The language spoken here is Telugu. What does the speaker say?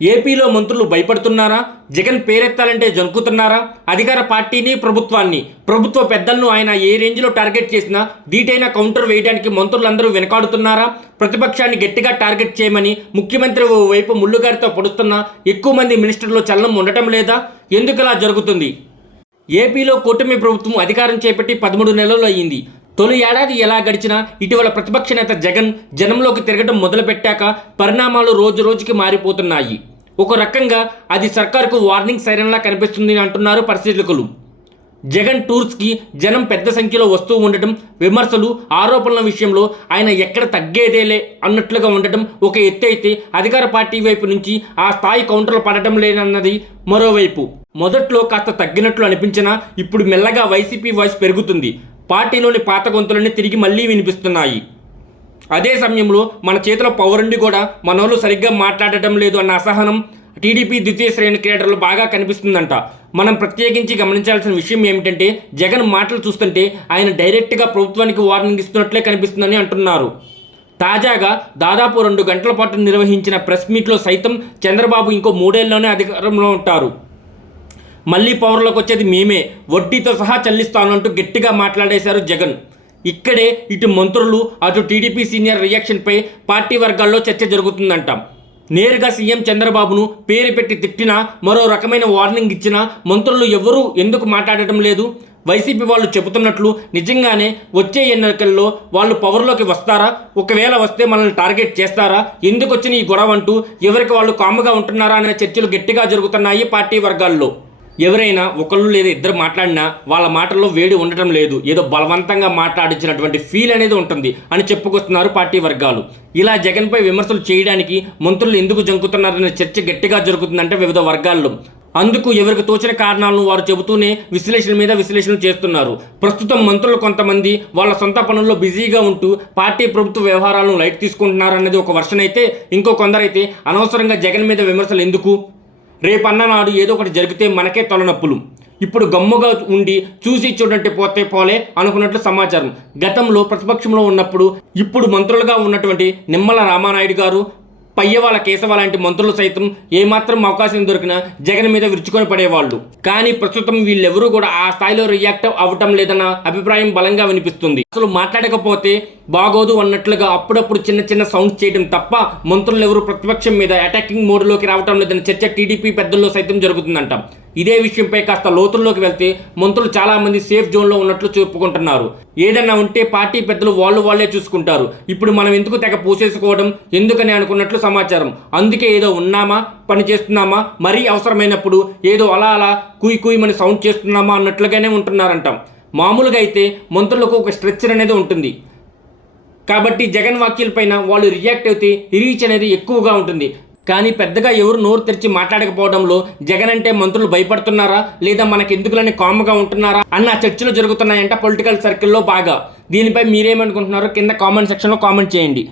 ఏపీలో మంత్రులు భయపడుతున్నారా? జగన్ పేరెత్తాలంటే జంకుతున్నారా? అధికార పార్టీని, ప్రభుత్వ పెద్దలను ఆయన ఏ రేంజ్లో టార్గెట్ చేసినా ధీటైన కౌంటర్ వేయడానికి మంత్రులందరూ వెనకాడుతున్నారా? ప్రతిపక్షాన్ని గట్టిగా టార్గెట్ చేయమని ముఖ్యమంత్రి ఓ వైపు ముళ్ళుగారితో పొడుస్తున్నా ఎక్కువ మంది మినిస్టర్లు చలనం ఉండటం లేదా? ఎందుకలా జరుగుతుంది? ఏపీలో కూటమి ప్రభుత్వం అధికారం చేపట్టి 13 నెలలు అయ్యింది. తొలి ఏడాది ఎలా గడిచినా ఇటీవల ప్రతిపక్ష నేత జగన్ జనంలోకి తిరగడం మొదలుపెట్టాక పరిణామాలు రోజు రోజుకి మారిపోతున్నాయి. ఒక రకంగా అది సర్కారుకు వార్నింగ్ సైరన్లా కనిపిస్తుంది అంటున్నారు పరిశీలకులు. జగన్ టూర్స్కి జనం పెద్ద సంఖ్యలో వస్తూ ఉండటం, విమర్శలు, ఆరోపణల విషయంలో ఆయన ఎక్కడ తగ్గేదేలే అన్నట్లుగా ఉండటం ఒక ఎత్తు అయితే, అధికార పార్టీ వైపు నుంచి ఆ స్థాయి కౌంటర్లు పడటం లేనన్నది మరోవైపు. మొదట్లో కాస్త తగ్గినట్లు అనిపించినా ఇప్పుడు మెల్లగా వైసీపీ వాయిస్ పెరుగుతుంది. పార్టీలోని పాత గొంతులన్నీ తిరిగి మళ్ళీ వినిపిస్తున్నాయి. అదే సమయంలో మన చేతిలో పవర్ ఉండి కూడా మనోళ్ళు సరిగ్గా మాట్లాడటం లేదు అన్న అసహనం టీడీపీ ద్వితీయ శ్రేణి క్రియేటర్లు బాగా కనిపిస్తుందంట. మనం ప్రత్యేకించి గమనించాల్సిన విషయం ఏమిటంటే, జగన్ మాటలు చూస్తుంటే ఆయన డైరెక్ట్గా ప్రభుత్వానికి వార్నింగ్ ఇస్తున్నట్లే కనిపిస్తుందని అంటున్నారు. తాజాగా దాదాపు 2 గంటల పాటు నిర్వహించిన ప్రెస్ మీట్లో సైతం చంద్రబాబు ఇంకో 3 ఏళ్లలోనే అధికారంలో ఉంటారు, మళ్ళీ పవర్లోకి వచ్చేది మేమే, వడ్డీతో సహా చెల్లిస్తాను అంటూ గట్టిగా మాట్లాడేశారు జగన్. ఇక్కడే ఇటు మంత్రులు అటు టీడీపీ సీనియర్ రియాక్షన్పై పార్టీ వర్గాల్లో చర్చ జరుగుతుందంట. నేరుగా సీఎం చంద్రబాబును పేరు పెట్టి తిట్టినా, మరో రకమైన వార్నింగ్ ఇచ్చినా మంత్రులు ఎవరూ ఎందుకు మాట్లాడటం లేదు? వైసీపీ వాళ్ళు చెబుతున్నట్లు నిజంగానే వచ్చే ఎన్నికల్లో వాళ్ళు పవర్లోకి వస్తారా? ఒకవేళ వస్తే మనల్ని టార్గెట్ చేస్తారా? ఎందుకు వచ్చిన ఈ గొడవ అంటూ ఎవరికి వాళ్ళు కాముగా ఉంటున్నారా అనే చర్చలు గట్టిగా జరుగుతున్నాయి పార్టీ వర్గాల్లో. ఎవరైనా ఒకళ్ళు లేదా ఇద్దరు మాట్లాడినా వాళ్ళ మాటల్లో వేడి ఉండటం లేదు, ఏదో బలవంతంగా మాట్లాడించినటువంటి ఫీల్ అనేది ఉంటుంది అని చెప్పుకొస్తున్నారు పార్టీ వర్గాలు. ఇలా జగన్పై విమర్శలు చేయడానికి మంత్రులు ఎందుకు జంకుతున్నారనే చర్చ గట్టిగా జరుగుతుందంటే వివిధ వర్గాల్లో. అందుకు ఎవరికి తోచిన కారణాలను వారు చెబుతూనే విశ్లేషణ మీద విశ్లేషణలు చేస్తున్నారు. ప్రస్తుతం మంత్రులు కొంతమంది వాళ్ళ సొంత పనుల్లో బిజీగా ఉంటూ పార్టీ ప్రభుత్వ వ్యవహారాలను లైట్ తీసుకుంటున్నారనేది ఒక వర్షన్ అయితే, ఇంకో కొందరైతే అనవసరంగా జగన్ మీద విమర్శలు ఎందుకు, రేపన్న నాడు ఏదో ఒకటి జరిగితే మనకే తలనొప్పులు, ఇప్పుడు గమ్ముగా ఉండి చూసి చూడంటే పోతే పోలే అనుకున్నట్లు సమాచారం. గతంలో ప్రతిపక్షంలో ఉన్నప్పుడు ఇప్పుడు మంత్రులుగా ఉన్నటువంటి నిమ్మల రామానాయుడు గారు, పయ్యవాళ్ళ కేశవ లాంటి మంత్రులు సైతం ఏమాత్రం అవకాశం దొరికినా జగన్ మీద విరుచుకొని పడేవాళ్ళు. కానీ ప్రస్తుతం వీళ్ళెవరూ కూడా ఆ స్థాయిలో రియాక్ట్ అవ్వటం లేదన్న అభిప్రాయం బలంగా వినిపిస్తుంది. అసలు మాట్లాడకపోతే బాగోదు అన్నట్లుగా అప్పుడప్పుడు చిన్న చిన్న సౌండ్స్ చేయడం తప్ప మంత్రులు ఎవరు ప్రతిపక్షం మీద అటాకింగ్ మోడ్లోకి రావటం లేదన్న చర్చ టీడీపీ పెద్దల్లో సైతం జరుగుతుందంట. ఇదే విషయంపై కాస్త లోతుల్లోకి వెళ్తే మంత్రులు చాలామంది సేఫ్ జోన్లో ఉన్నట్లు చెప్పుకుంటున్నారు. ఏదన్నా ఉంటే పార్టీ పెద్దలు వాళ్ళే చూసుకుంటారు, ఇప్పుడు మనం ఎందుకు తెగ పూసేసుకోవడం ఎందుకని అనుకున్నట్లు సమాచారం. అందుకే ఏదో ఉన్నామా, పని చేస్తున్నామా, మరీ అవసరమైనప్పుడు ఏదో అలా కుయమని సౌండ్ చేస్తున్నామా అన్నట్లుగానే ఉంటున్నారంట. మామూలుగా అయితే మంత్రులకు ఒక స్ట్రక్చర్ అనేది ఉంటుంది కాబట్టి జగన్ వ్యాఖ్యలపైన వాళ్ళు రియాక్ట్ అయితే రీచ్ అనేది ఎక్కువగా ఉంటుంది. కానీ పెద్దగా ఎవరు నోరు తెరిచి మాట్లాడకపోవడంలో జగన్ అంటే మంత్రులు భయపడుతున్నారా లేదా మనకెందుకులని కామ్గా ఉంటున్నారా అన్న చర్చలు జరుగుతున్నాయంట పొలిటికల్ సర్కిల్లో బాగా. దీనిపై మీరేమనుకుంటున్నారో కింద కామెంట్ సెక్షన్లో కామెంట్ చేయండి.